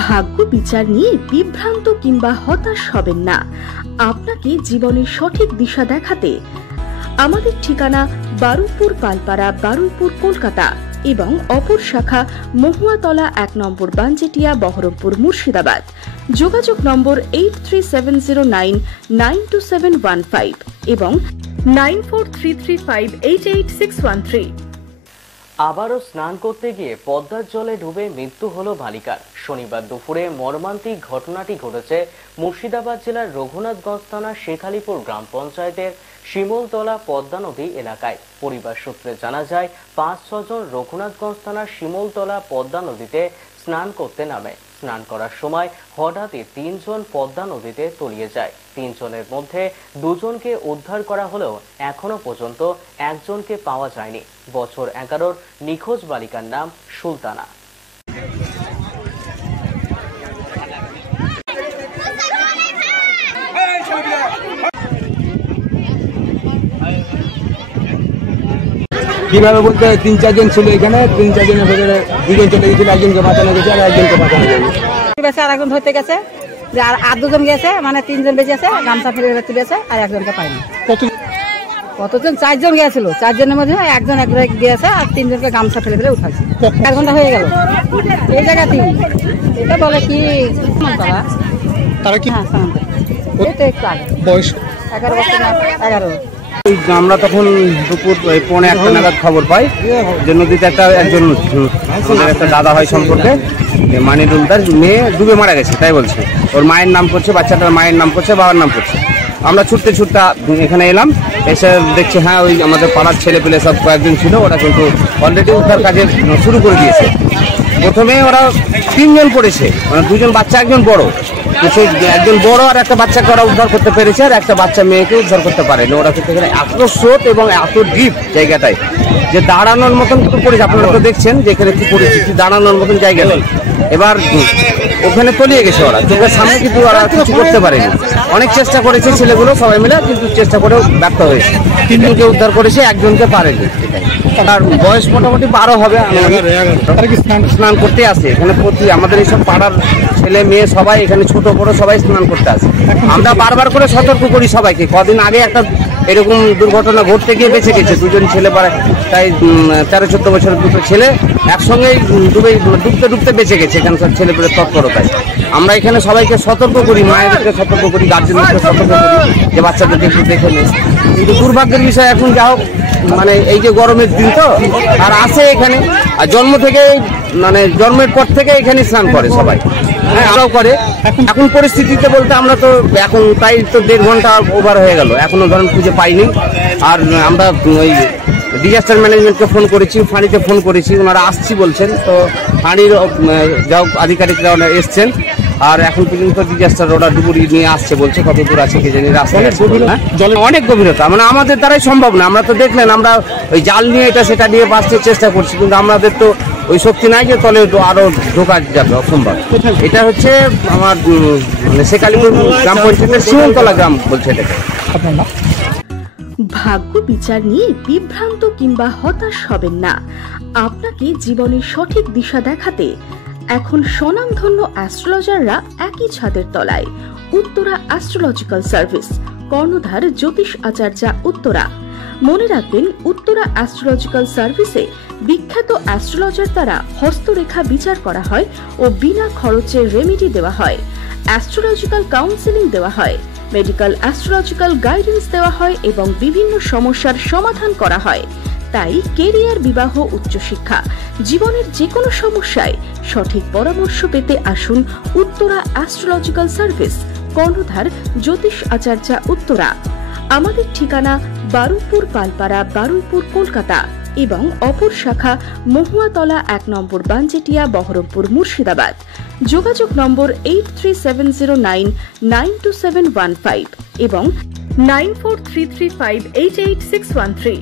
ভাগ্য বিচার নিয়ে বিভ্রান্ত কিংবা হতাশ হবেন না। আপনাকে জীবনের সঠিক দিশা দেখাতে আমাদের ঠিকানা বারুইপুর পালপাড়া, বারুইপুর, কলকাতা এবং অপর শাখা মহুয়াতলা 1 নম্বর বাঞ্জেটিয়া, বহরমপুর, মুর্শিদাবাদ। যোগাযোগ নম্বর 8370992715 এবং 9433588613। আবারও স্নান করতে গিয়ে পদ্মার জলে ডুবে মৃত্যু হলো বালিকার। শনিবার দুপুরে মর্মান্তিক ঘটনাটি ঘটেছে মুর্শিদাবাদ জেলার রঘুনাথগঞ্জ থানার শেখালিপুর গ্রাম পঞ্চায়েতের শিমুলতলা পদ্মা নদী এলাকায়। পরিবার সূত্রে জানা যায়, 5-6 জন রঘুনাথগঞ্জ থানার শিমুলতলা পদ্মা নদীতে স্নান করতে নামে। স্নান করার সময় হঠাৎই 3 জন পদ্মা নদীতে তলিয়ে যায়। 3 জনের মধ্যে 2 জনকে উদ্ধার করা হলেও এখনো পর্যন্ত 1 জনকে পাওয়া যায়নি। বছর 11-র নিখোঁজ বালিকার নাম সুলতানা। কিভাবে বলতে 3-4 জন ছিল এখানে, 3-4 জনের ভেতরে 2 জন চলে গেছিল, একজনকে বাঁচানো গেছে আর একজনকে বাঁচানো যায়নি। আর একজন ধরতে গেছে, আর 2 জন গেছে, মানে 3 জন বেঁচে আছে, গামছা ফেলে তুলেছে আর একজনকে পাইনি। কতজন? 4 জন গিয়েছিল, 4 জনের মধ্যে একজন গিয়েছে আর 3 জনকে গামছা ফেলে ফেলে উঠাইছে। 1 ঘন্টা হয়ে গেল এই জায়গাতে। এটা বলে কি তারা কি একটু আগে বয়স 11 বছর না 11। আমরা তখন দুপুর 1:45 নাগাদ খবর পাই যে নদীতে একজন একটা দাদা হয় সম্পর্কে মানিরুল দার মেয়ে ডুবে মারা গেছে, তাই বলছে। ওর মায়ের নাম করছে, বাচ্চাটার মায়ের নাম করছে, বাবার নাম করছে। আমরা ছুটতে ছুটতে এখানে এলাম, এসে দেখছি হ্যাঁ ওই আমাদের পাড়ার ছেলে পেলে সব কয়েকজন ছিল, ওরা কিন্তু অলরেডি উদ্ধার কাজে শুরু করে দিয়েছে। প্রথমে ওরা 3 জন পড়েছে, মানে 2 জন বাচ্চা, একজন বড়। সেই একজন বড় আর একটা বাচ্চাকে ওরা উদ্ধার করতে পেরেছে, আর একটা বাচ্চা মেয়েকে উদ্ধার করতে পারেনি। ওরা কিন্তু এত স্রোত এবং এত ডিপ জায়গাটায় যে দাঁড়ানোর মতন কিন্তু পড়েছে। আপনারা তো দেখছেন যে এখানে কি পরিস্থিতি, দাঁড়ানোর মতন জায়গা নেই। এবার ওখানে তলিয়ে গেছে ওরা, চোখের সামনে কিন্তু ওরা কিছু করতে পারেনি। অনেক চেষ্টা করেছে ছেলেগুলো সবাই মিলে, কিন্তু চেষ্টা করেও ব্যর্থ হয়েছে। 3 জনকে উদ্ধার করেছে, একজনকে পারেনি। তার বয়স মোটামুটি 12 হবে। স্নান করতে আসে এখানে প্রতি আমাদের এইসব পাড়ার ছেলে মেয়ে সবাই এখানে, ছোট বড় সবাই স্নান করতে আসে। আমরা বারবার করে সতর্ক করি সবাইকে। কদিন আগে একটা এরকম দুর্ঘটনা ঘটতে গিয়ে বেঁচে গেছে 2 জন ছেলে, প্রায় 13-14 বছরের 2 ছেলে একসঙ্গে ডুবতে ডুবতে বেঁচে গেছে এখানকার ছেলেপেলের তৎপরতায়। আমরা এখানে সবাইকে সতর্ক করি, মায়েদেরকে সতর্ক করি, গার্জেনদেরকে সতর্ক করি যে বাচ্চাদেরকে একটু দেখে নেই। কিন্তু দুর্ভাগ্যের বিষয় এখন যা হোক, মানে এই যে গরমের দিন তো, আর আসে এখানে, আর জন্ম থেকে মানে জন্মের পর থেকে এখানে স্নান করে সবাই। হ্যাঁ, আমরাও করে। এখন পরিস্থিতিতে বলতে আমরা তো এখন তাই তো 1.5 ঘন্টা ওভার হয়ে গেল, এখনো ধরেন খুঁজে পাইনি। আর আমরা ওই ডিজাস্টার ম্যানেজমেন্টকে ফোন করেছি, ফাঁড়িতে ফোন করেছি, ওনারা আসছি বলছেন। তো ফাঁড়ির যাও আধিকারিকরা এসছেন, আর এখন পর্যন্ত ডিজাস্টার ওরা ডুবুরি নিয়ে আসছে বলছে। কত দূর আছে কি জানি, রাস্তায় জলে অনেক গভীরতা, মানে আমাদের দ্বারাই সম্ভব না। আমরা তো দেখলেন, আমরা ওই জাল নিয়ে এটা সেটা নিয়ে বাঁচতে চেষ্টা করছি, কিন্তু আমাদের তো ওই শক্তি নাই যে তলে আরো ঢোকা যাবে, অসম্ভব। এটা হচ্ছে আমার মানে শেখালিপুর গ্রাম পঞ্চায়েতের শিমুলতলা গ্রাম বলছে এটাকে। ভাগ্য বিচার নিয়ে বিভ্রান্ত কিংবা হতাশ হবেন না। আপনাকে জীবনের সঠিক দিশা দেখাতে এখন স্বনামধন্য অ্যাস্ট্রোলজাররা একই ছাদের তলায়। উত্তরা অ্যাস্ট্রোলজিক্যাল সার্ভিস, কর্ণধার জ্যোতিষ আচার্য, উত্তরা। মনে রাখবেন, উত্তরা অ্যাস্ট্রোলজিক্যাল সার্ভিসে বিখ্যাত অ্যাস্ট্রোলজার দ্বারা হস্তরেখা বিচার করা হয় ও বিনা খরচে রেমেডি দেওয়া হয়। অ্যাস্ট্রোলজিক্যাল কাউন্সেলিং দেওয়া হয়, মেডিকেল অ্যাস্ট্রোলজিক্যাল গাইডেন্স দেওয়া হয় এবং বিভিন্ন সমস্যার সমাধান করা হয়। তাই কেরিয়ার, বিবাহ, উচ্চশিক্ষা, জীবনের যে কোনো সমস্যায় সঠিক পরামর্শ পেতে আসুন উত্তরা অ্যাস্ট্রোলজিক্যাল সার্ভিস, কর্ণধার জ্যোতিষ আচার্য, উত্তরা। আমাদের ঠিকানা বারুইপুর পালপাড়া, বারুইপুর, কলকাতা এবং অপর শাখা মহুয়াতলা 1 নম্বর বাঞ্জেটিয়া, বহরমপুর, মুর্শিদাবাদ। যোগাযোগ নম্বর 8370992715 এবং 9433588613।